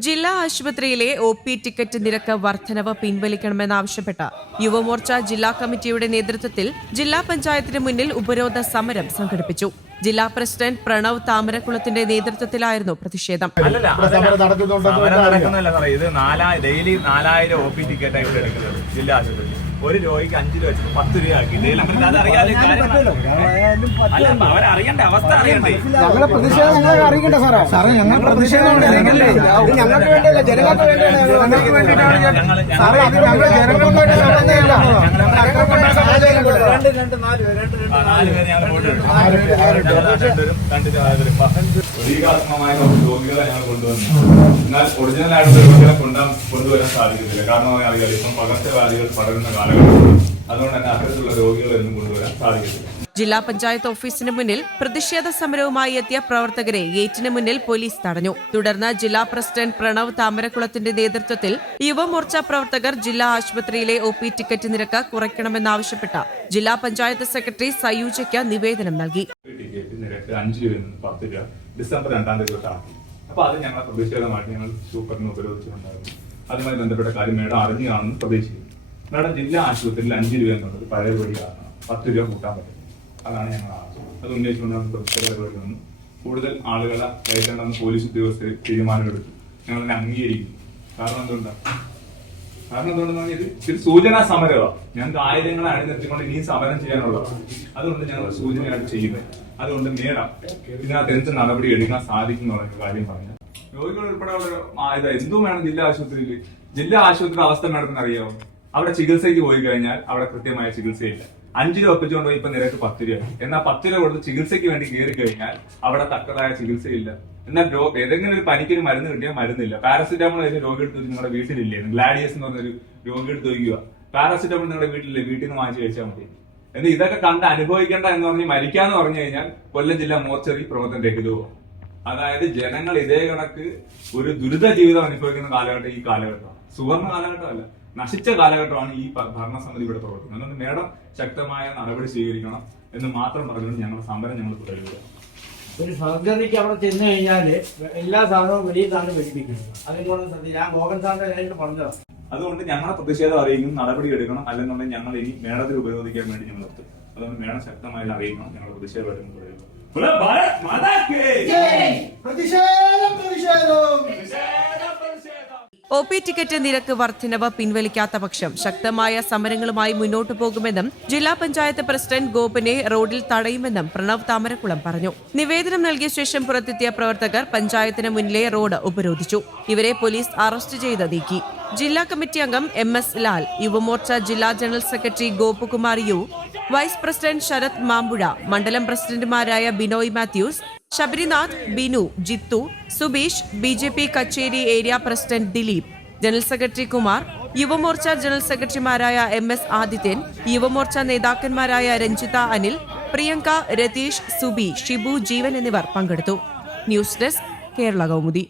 ജില്ലാ ആശുപത്രിയിലെ O P ticket നിരക്ക് വർധനവ് പിൻവലിക്കണമെന്നാവശ്യപ്പെട്ട യുവമോർച്ച ജില്ലാ കമ്മിറ്റിയുടെ നേതൃത്വത്തിൽ ജില്ലാ പഞ്ചായത്തിന് മുന്നിൽ ഉപരോധ സമരം സംഘടിപ്പിച്ചു. ജില്ലാ പ്രസിഡന്റ് പ്രണവ് താമരക്കുളത്തിന്റെ നേതൃത്വത്തിലായിരുന്നു പ്രതിഷേധം. ഇത് നാലാ ഡെയിലി നാലായിരം ഒ പി ടിക്കറ്റാണ് ഇവിടെ എടുക്കുന്നത് ജില്ലാ ആശുപത്രി. ഒരു രോഗിക്ക് അഞ്ച് രൂപ വെച്ചിട്ട് പത്ത് രൂപ ആക്കി. അവരറിയണ്ട അവസ്ഥ അറിയണ്ടേ? ഞങ്ങളെ പ്രതിഷേധം ഞങ്ങളെ അറിയിക്കണ്ട സാറേ. സാറേ ഞങ്ങൾ പ്രതിഷേധം ഞങ്ങൾക്ക് വേണ്ടിയല്ല ജനങ്ങൾക്ക് വേണ്ടിയിട്ടാണ് സാറേ അത് ഞങ്ങൾ ജനങ്ങളുമായിട്ട് സംബന്ധമില്ല ഞങ്ങൾ സാഹചര്യം രണ്ട് രണ്ട് നാല് പേര് ഞങ്ങൾ പ്രതീകാത്മകമായ രോഗികളെ ഞങ്ങൾ കൊണ്ടുവന്നു. എന്നാൽ ഒറിജിനൽ ആയിട്ടുള്ള രോഗികളെ കൊണ്ടുവരാൻ കൊണ്ടുവരാൻ സാധിക്കത്തില്ല. കാരണം അറിയാം ഇപ്പം പകർച്ചവ്യാധികൾ പടരുന്ന കാലഘട്ടമാണ് അതുകൊണ്ട് തന്നെ അത്തരത്തിലുള്ള രോഗികളെ ഒന്നും കൊണ്ടുവരാൻ സാധിക്കത്തില്ല. ജില്ലാ പഞ്ചായത്ത് ഓഫീസിന് മുന്നിൽ പ്രതിഷേധ സമരവുമായി എത്തിയ പ്രവർത്തകരെ ഗേറ്റിന് മുന്നിൽ പോലീസ് തടഞ്ഞു. തുടർന്ന് ജില്ലാ പ്രസിഡന്റ് പ്രണവ് താമരക്കുളത്തിന്റെ നേതൃത്വത്തിൽ യുവമോർച്ച പ്രവർത്തകർ ജില്ലാ ആശുപത്രിയിലെ ഒ പി ടിക്കറ്റ് നിരക്ക് കുറയ്ക്കണമെന്നാവശ്യപ്പെട്ട ജില്ലാ പഞ്ചായത്ത് സെക്രട്ടറി സയൂജയ്ക്ക് നിവേദനം നൽകി. നിരക്ക് അഞ്ച് രൂപയിൽ നിന്ന് പത്ത് രൂപ ഡിസംബർ രണ്ടാം തീയതി തൊട്ടാക്കി അപ്പൊ അത് ഞങ്ങളെ പ്രതിഷേധമായിട്ട് ഞങ്ങൾ സൂപ്പറിനെ ഉപരോധിച്ചിട്ടുണ്ടായിരുന്നു. അതുമായി ബന്ധപ്പെട്ട കാര്യം മേഡം അറിഞ്ഞു കാണുന്നു പ്രതീക്ഷിക്കുന്നു. മേഡം ജില്ലാ ആശുപത്രിയിൽ അഞ്ച് രൂപ എന്നുള്ളത് പഴയപടി കാരണം പത്ത് രൂപ കൂട്ടാൻ പറ്റും അതാണ് ഞങ്ങൾ ആവശ്യം. അത് ഉന്നയിച്ചുകൊണ്ടാണ് പ്രതിഷേധ പരിപാടി വന്നു കൂടുതൽ ആളുകളെ കയറ്റേണ്ടെന്ന് പോലീസ് ഉദ്യോഗസ്ഥർ തീരുമാനമെടുത്തു. ഞങ്ങളെ അംഗീകരിക്കും കാരണം എന്തുകൊണ്ടാണ് കാരണം എന്താണെന്ന് പറഞ്ഞാൽ ഇത് സൂചനാ സമരവ. ഞങ്ങൾക്ക് ആയിരങ്ങളെ അണിനിർത്തിക്കൊണ്ട് ഇനിയും സമരം ചെയ്യാനുള്ളത് അതുകൊണ്ട് ഞങ്ങൾ സൂചനയായിട്ട് ചെയ്യുന്നത്. അതുകൊണ്ട് നേടാം ഇതിനകത്ത് എന്ത് നടപടി എടുക്കാൻ സാധിക്കും എന്നുള്ള കാര്യം പറഞ്ഞു രോഗികൾ ഉൾപ്പെടെയുള്ള ആയുധ എന്തും വേണം ജില്ലാ ആശുപത്രിയിൽ. ജില്ലാ ആശുപത്രി അവസ്ഥ വേണമെന്ന് അറിയാമോ അവിടെ ചികിത്സയ്ക്ക് പോയി കഴിഞ്ഞാൽ അവിടെ കൃത്യമായ ചികിത്സയില്ല. അഞ്ച് രൂപ ഒപ്പിച്ചുകൊണ്ട് പോയി ഇപ്പൊ നിരക്ക് പത്ത് രൂപ. എന്നാൽ പത്ത് രൂപ കൊടുത്ത് ചികിത്സയ്ക്ക് വേണ്ടി കയറി കഴിഞ്ഞാൽ അവിടെ തക്കതായ ചികിത്സയില്ല. എന്നാൽ രോ ഏതെങ്കിലും ഒരു പനിക്ക് ഒരു മരുന്ന് കിട്ടിയാൽ മരുന്നില്ല. പാരസിറ്റാമോൾ കഴിച്ച രോഗി എടുത്ത് നിങ്ങളുടെ വീട്ടിലില്ലേ? ഗ്ലാഡിയസ് എന്ന് പറഞ്ഞൊരു രോഗി എടുത്ത് വയ്ക്കുക. പാരസിറ്റാമോൾ നിങ്ങളുടെ വീട്ടിലില്ലേ? വീട്ടിൽ നിന്ന് വാങ്ങിച്ച് കഴിച്ചാൽ മതി. എന്ന് ഇതൊക്കെ കണ്ട് അനുഭവിക്കേണ്ട എന്ന് പറഞ്ഞ് മരിക്കാന്ന് പറഞ്ഞു കഴിഞ്ഞാൽ കൊല്ലം ജില്ലാ മോർച്ചറി പ്രവർത്തനം രഹിതവും അതായത് ജനങ്ങൾ ഇതേ കണക്ക് ഒരു ദുരിത ജീവിതം അനുഭവിക്കുന്ന കാലഘട്ടം ഈ കാലഘട്ടമാണ്. സുവർണ കാലഘട്ടമല്ല. നശിച്ച കാലഘട്ടമാണ് ഈ ഭരണസമിതി ഇവിടെ പ്രവർത്തിക്കുന്നത്. അതുകൊണ്ട് മേഡം ശക്തമായ നടപടി സ്വീകരിക്കണം എന്ന് മാത്രം പറഞ്ഞുകൊണ്ട് ഞങ്ങളുടെ സമരം ഞങ്ങൾ തുടരുക ഒരു സർജറിക്ക് അവിടെ ചെന്ന് കഴിഞ്ഞാൽ എല്ലാ സാധനവും വലിയ സാധനം പഠിപ്പിക്കുന്നത് അതിനോട് ഞാൻ മോഹൻ സാറിന്റെ നേരിട്ട് പറഞ്ഞതാണ്. അതുകൊണ്ട് ഞങ്ങളെ പ്രതിഷേധം അറിയിക്കും നടപടി എടുക്കണം അല്ലെന്നുണ്ടെങ്കിൽ ഞങ്ങൾ ഇനി മേഡത്തിൽ ഉപയോഗിക്കാൻ വേണ്ടി ഞങ്ങൾ എത്തും അതുകൊണ്ട് മേഡം ശക്തമായി അറിയിക്കണം ഞങ്ങൾ പ്രതിഷേധമായിട്ട് തുടരുക ഭാരത് മാതാ കീ! പ്രതിഷേധം പ്രതിഷേധം ഒ പി ടിക്കറ്റ് നിരക്ക് വർധനവ് പിൻവലിക്കാത്ത പക്ഷം ശക്തമായ സമരങ്ങളുമായി മുന്നോട്ടു പോകുമെന്നും ജില്ലാ പഞ്ചായത്ത് പ്രസിഡന്റ് ഗോപനെ റോഡിൽ തടയുമെന്നും പ്രണവ് താമരക്കുളം പറഞ്ഞു. നിവേദനം നൽകിയ ശേഷം പുറത്തെത്തിയ പ്രവർത്തകർ പഞ്ചായത്തിന് മുന്നിലെ റോഡ് ഉപരോധിച്ചു. ഇവരെ പോലീസ് അറസ്റ്റ് ചെയ്ത് നീക്കി. ജില്ലാ കമ്മിറ്റി അംഗം എം എസ് ലാൽ യുവമോർച്ച ജില്ലാ general secretary Gopakumar U vice president Sharath Mampuzha മണ്ഡലം പ്രസിഡന്റുമാരായ Binoy Mathews Sabarinath Binu Jithu Subeesh B J P Kacheri area president Dileep. General secretary Kumar Yuvamorcha general സെക്രട്ടറിമാരായ M S Adithyan Yuva Morcha നേതാക്കന്മാരായ രഞ്ജിത അനിൽ പ്രിയങ്ക രതീഷ് സുബി ഷിബു ജീവൻ എന്നിവർ പങ്കെടുത്തു. News desk Kerala Kaumudi.